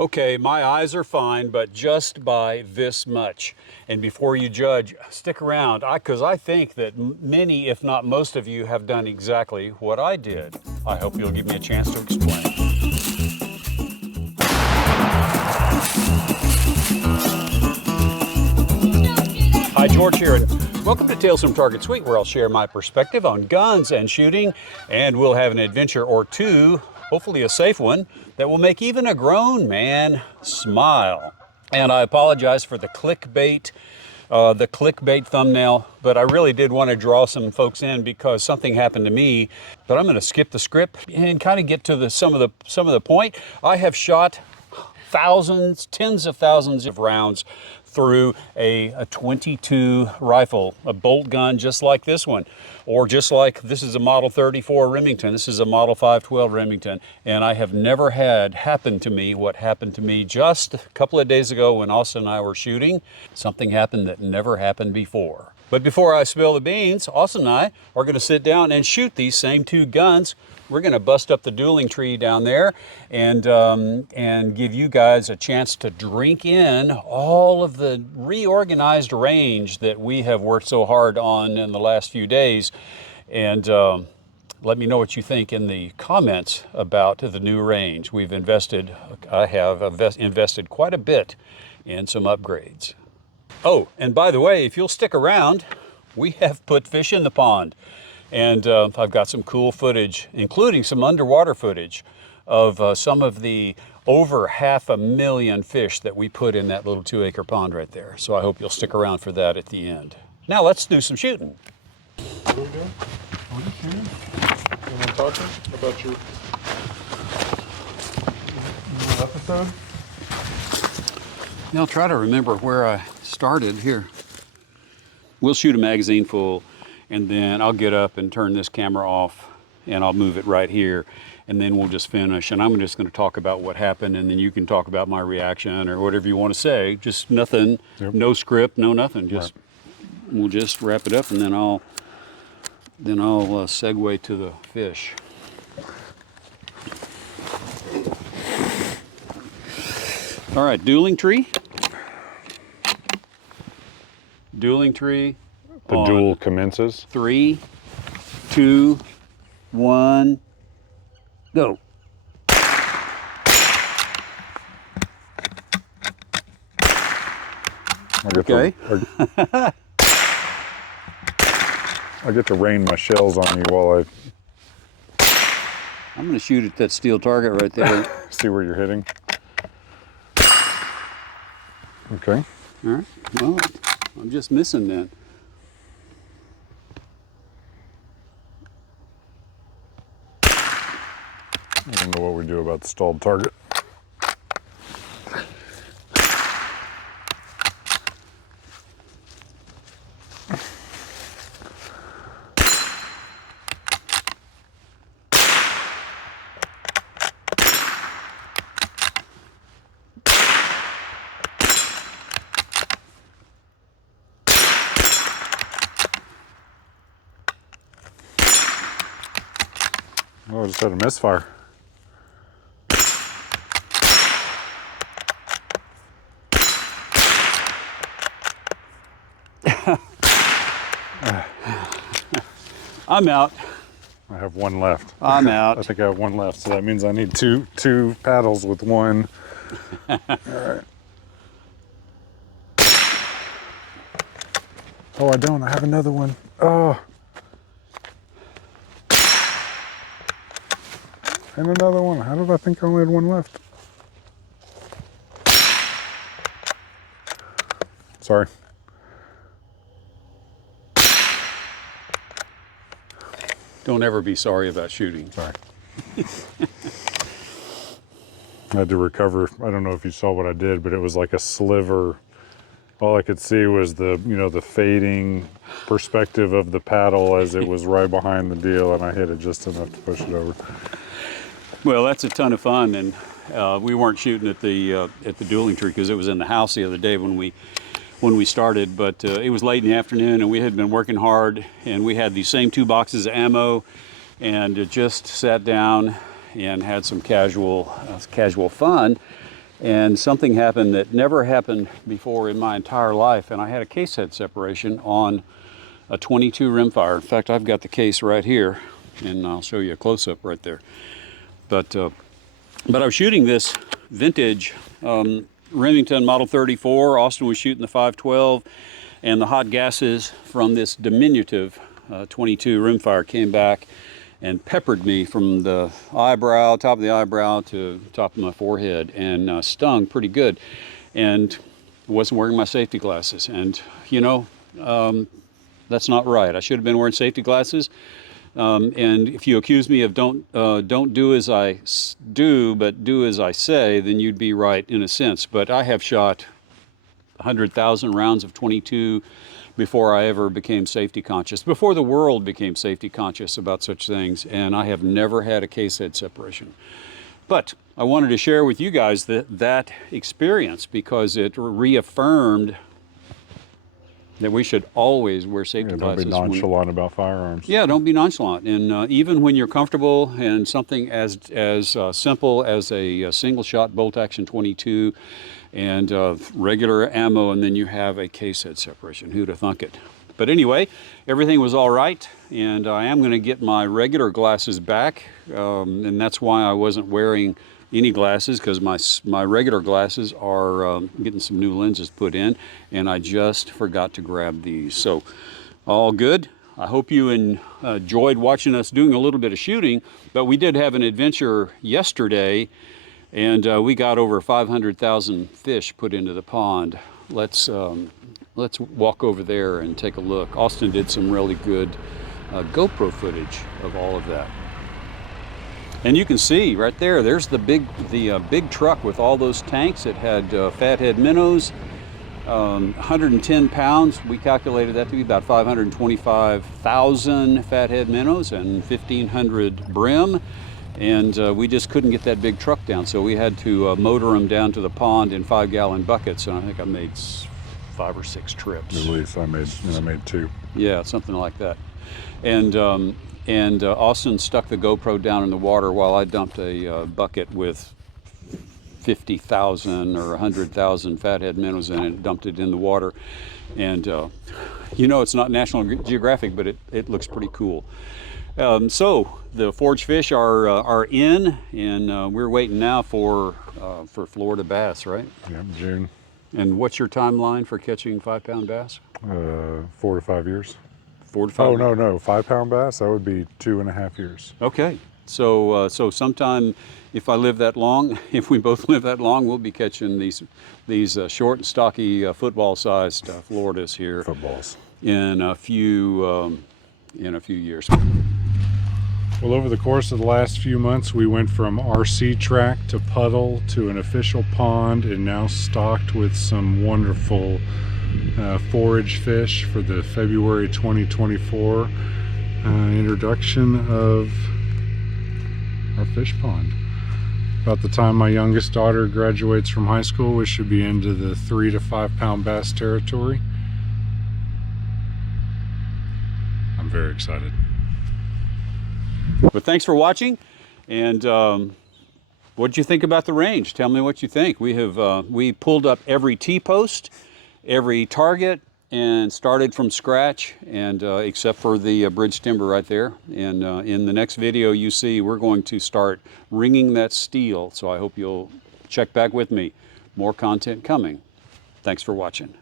Okay, my eyes are fine, but just by this much. And before you judge, stick around, because I think that many, if not most of you, have done exactly what I did. I hope you'll give me a chance to explain. Hi, George here, and welcome to Tales from Target Suite, where I'll share my perspective on guns and shooting, and we'll have an adventure or two, hopefully a safe one, that will make even a grown man smile. And I apologize for the clickbait thumbnail, but I really did want to draw some folks in because something happened to me. But I'm going to skip the script and kind of get to some of the point. I have shot thousands, tens of thousands of rounds through a 22 rifle, a bolt gun just like this one, or just like this is a Model 34 Remington, this is a Model 512 Remington, and I have never had happen to me what happened to me just a couple of days ago when Austin and I were shooting. Something happened that never happened before. But before I spill the beans, Austin and I are going to sit down and shoot these same two guns. We're going to bust up the dueling tree down there and give you guys a chance to drink in all of the reorganized range that we have worked so hard on in the last few days. And let me know what you think in the comments about the new range. I have invested quite a bit in some upgrades. Oh, and by the way, if you'll stick around, we have put fish in the pond. And I've got some cool footage, including some underwater footage of some of the over 500,000 fish that we put in that little 2-acre pond right there. So I hope you'll stick around for that at the end. Now let's do some shooting. What are we doing? Are you shooting? You want to talk about your episode? Now I'll try to remember where I started here. We'll shoot a magazine full, and then I'll get up and turn this camera off and I'll move it right here, and then we'll just finish, and I'm just going to talk about what happened, and then you can talk about my reaction or whatever you want to say. Just nothing. Yep. No script, no nothing. Just right. We'll just wrap it up, and then I'll segue to the fish. All right, dueling tree. Dueling tree. The duel commences. 3, 2, 1, go. Okay. I get to rain my shells on you while I'm going to shoot at that steel target right there. see where you're hitting. Okay. All right. Well, I'm just missing then. I don't know what we do about the stalled target. Oh, I just had a misfire. I'm out. I have one left. I'm out. I think I have one left, so that means I need two paddles with one. All right. Oh, I don't. I have another one. Oh. And another one. How did I think I only had one left? Sorry. Don't ever be sorry about shooting. Sorry. I had to recover. I don't know if you saw what I did, but it was like a sliver. All I could see was the fading perspective of the paddle as it was right behind the deal, and I hit it just enough to push it over. Well, that's a ton of fun, and we weren't shooting at the dueling tree because it was in the house the other day when we started, but it was late in the afternoon and we had been working hard, and we had these same 2 boxes of ammo, and just sat down and had some casual fun. And something happened that never happened before in my entire life, and I had a case head separation on a 22 rimfire. In fact, I've got the case right here, and I'll show you a close-up right there. But I was shooting this vintage Remington Model 34. Austin was shooting the 512, and the hot gases from this diminutive 22 rimfire came back and peppered me from the eyebrow, top of the eyebrow to top of my forehead, and stung pretty good. And wasn't wearing my safety glasses. And you know, that's not right. I should have been wearing safety glasses. And if you accuse me of don't do as I do, but do as I say, then you'd be right in a sense. But I have shot 100,000 rounds of 22 before I ever became safety conscious, before the world became safety conscious about such things, and I have never had a case head separation. But I wanted to share with you guys that experience because it reaffirmed that we should always wear safety glasses. Don't be nonchalant about firearms. Yeah, don't be nonchalant. And even when you're comfortable and something as simple as a single shot bolt action 22 and regular ammo, and then you have a case head separation. Who'd have thunk it? But anyway, everything was all right, and I am going to get my regular glasses back, and that's why I wasn't wearing any glasses, because my regular glasses are getting some new lenses put in, and I just forgot to grab these. So all good. I hope you enjoyed watching us doing a little bit of shooting, but we did have an adventure yesterday, and we got over 500,000 fish put into the pond. Let's walk over there and take a look. Austin did some really good GoPro footage of all of that. And you can see right there, there's the big truck with all those tanks. It had fathead minnows, 110 pounds. We calculated that to be about 525,000 fathead minnows and 1,500 brim. And we just couldn't get that big truck down, so we had to motor them down to the pond in 5-gallon buckets. And I think I made 5 or 6 trips. At least I made 2. Yeah, something like that. And Austin stuck the GoPro down in the water while I dumped a bucket with 50,000 or 100,000 fathead minnows in it and dumped it in the water. And you know, it's not National Geographic, but it looks pretty cool. So the forage fish are in, and we're waiting now for Florida bass, right? Yeah, June. And what's your timeline for catching 5-pound bass? 4 to 5 years. 4 to 5. Oh no, 5-pound bass. That would be 2.5 years. Okay, so sometime, if I live that long, if we both live that long, we'll be catching these short and stocky football-sized Floridas here. Footballs. In a few years. Well, over the course of the last few months, we went from RC track to puddle to an official pond, and now stocked with some wonderful forage fish for the February 2024 introduction of our fish pond. About the time my youngest daughter graduates from high school, we should be into the 3 to 5-pound bass territory. I'm very excited. But thanks for watching, and what did you think about the range? Tell me what you think. We pulled up every T-post, every target, and started from scratch, and except for the bridge timber right there. And in the next video you see, we're going to start ringing that steel. So I hope you'll check back with me. More content coming. Thanks for watching.